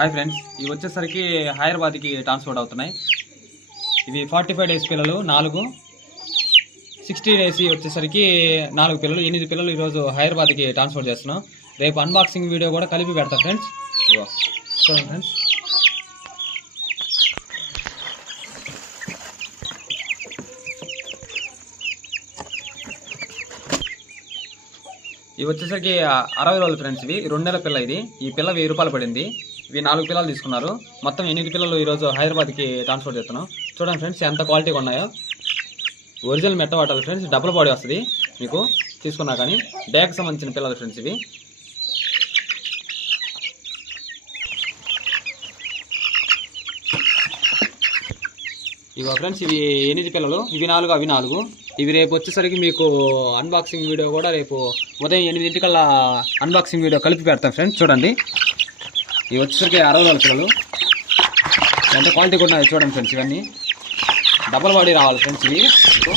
Hi friends, ఇవి వచ్చేసరికి హైదరాబాద్కి ట్రాన్స్పోర్ట్ అవుతున్నాయి. ఇవి 45 డేస్ పిల్లలు 4, 60 డేస్ వచ్చేసరికి 4 పిల్లలు, 8 పిల్లలు ఈరోజు హైదరాబాద్కి ట్రాన్స్పోర్ట్ చేస్తున్నాం. రేపు అన్బాక్సింగ్ వీడియో కూడా కలిపి పెడతా ఫ్రెండ్స్. ఇగో చూడండి ఫ్రెండ్స్. ఇవి వచ్చేసరికి 60 రోజులు ఫ్రెండ్స్. ఇవి 2 నెలల పిల్ల. ఈ పిల్ల 1000 రూపాయలు పడింది. ఇవి 4 పిల్లలు తీసుకున్నారు. మొత్తం 8 పిల్లలు ఈరోజు హైదరాబాద్కి ట్రాన్స్పోర్ట్ చేస్తున్నాం. చూడండి ఫ్రెండ్స్ ఎంత క్వాలిటీగా ఉన్నాయో. ఒరిజినల్ మెట్ట వాటాలి ఫ్రెండ్స్. డబుల్ బాడీ వస్తుంది మీకు తీసుకున్నా కానీ. డ్యాగ్కి సంబంధించిన పిల్లలు ఫ్రెండ్స్ ఇవి. ఇవి ఫ్రెండ్స్ ఇవి 8 పిల్లలు. ఇవి 4, అవి 4. ఇవి రేపు వచ్చేసరికి మీకు అన్బాక్సింగ్ వీడియో కూడా రేపు ఉదయం 8 అన్బాక్సింగ్ వీడియో కలిపి పెడతాం ఫ్రెండ్స్. చూడండి ఇవి వచ్చేసరికి 60 రోజుల పిల్లలు. ఎంత క్వాలిటీ కూడా ఉన్నాయి చూడండి ఫ్రెండ్స్. ఇవన్నీ డబల్ బాడీ రావాలి ఫ్రెండ్స్ ఇవి మీకు.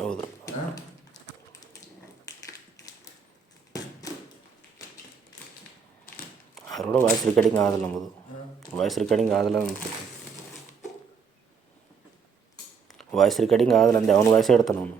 ಹೌದು ಅವರೋಡ ವಾಯ್ಸ್ ರೆಕಾರ್ಡಿಂಗ್ ಆದಲ್ಲ ನಮ್ಮದು. ವಾಯ್ಸ್ ರೆಕಾರ್ಡಿಂಗ್ ಆದಲ್ಲ ಅನ್ಸುತ್ತೆ. ವಾಯ್ಸ್ ರೆಕಾರ್ಡಿಂಗ್ ಆದಲ್ಲ ಅಂದೆ. ಅವನು ವಾಯ್ಸ್ ಹೇಳ್ತಾನೆ ಅವನು.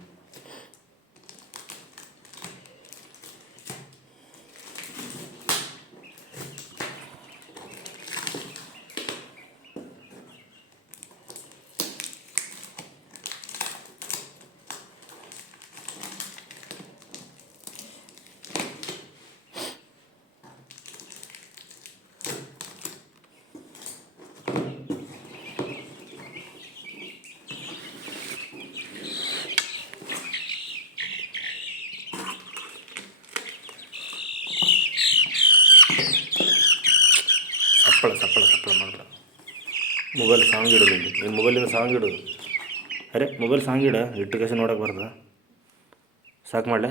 ಸಪ್ಪಳ ಮಾಡಲ್ಲ. ಮೊಬೈಲ್ ಸಾಂಗ್ ಇಡೋದು. ನಿನ್ನ ಮೊಬೈಲಿಂದ ಸಾಂಗ್ ಇಡೋದು. ಅರೆ ಮೊಬೈಲ್ ಸಾಂಗ್ ಇಡ ಇಟ್ಟು ಕೇಸ ನೋಡೋಕೆ ಬರ್ತದೆ. ಸಾಕು ಮಾಡಲೆ.